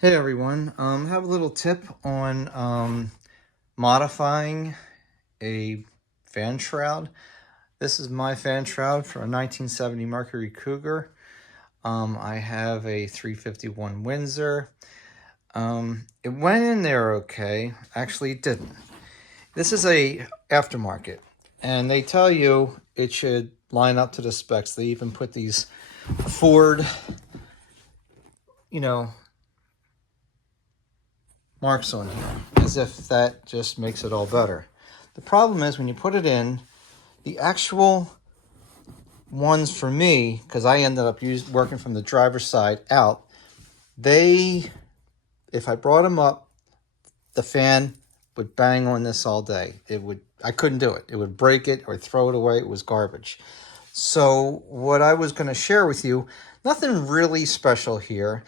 Hey everyone, I have a little tip on modifying a fan shroud. This is my fan shroud for a 1970 Mercury Cougar. I have a 351 Windsor. It went in there okay. Actually, it didn't. This is a aftermarket, and they tell you it should line up to the specs. They even put these Ford, marks on here, as if that just makes it all better. The problem is when you put it in, the actual ones for me, because I ended up working from the driver's side out, if I brought them up, the fan would bang on this all day. I couldn't do it. It would break it or throw it away. It was garbage. So what I was going to share with you, nothing really special here.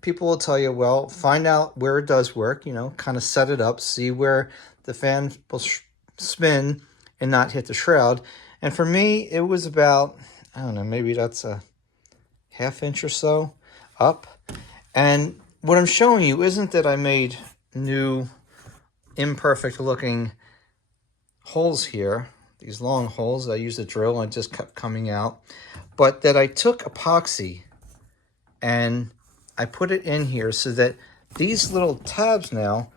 People will tell you, well, find out where it does work, kind of set it up, see where the fan will spin and not hit the shroud. And for me, it was about, I don't know, maybe that's a ½ inch or so up. And what I'm showing you isn't that I made new imperfect looking holes here, these long holes. I used a drill and it just kept coming out, but that I took epoxy and I put it in here so that these little tabs now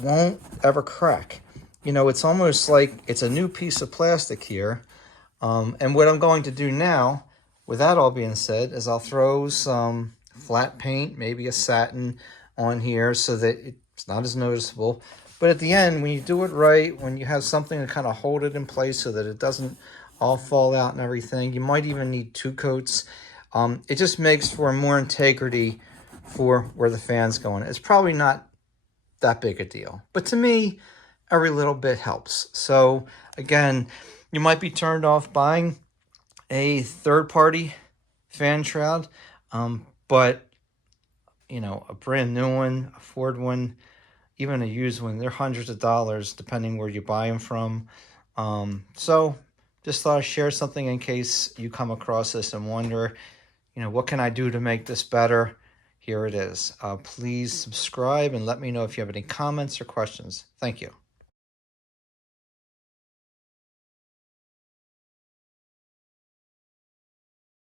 won't ever crack. It's almost like it's a new piece of plastic here. And what I'm going to do now, with that all being said, is I'll throw some flat paint, maybe a satin on here so that it's not as noticeable. But at the end, when you do it right, when you have something to kind of hold it in place so that it doesn't all fall out and everything, you might even need 2 coats. It just makes for more integrity for where the fan's going. It's probably not that big a deal, but to me, every little bit helps. So again, you might be turned off buying a third-party fan shroud, but a brand new one, a Ford one, even a used one, they're hundreds of dollars depending where you buy them from. So just thought I'd share something in case you come across this and wonder, what can I do to make this better? Here it is. Please subscribe and let me know if you have any comments or questions. Thank you.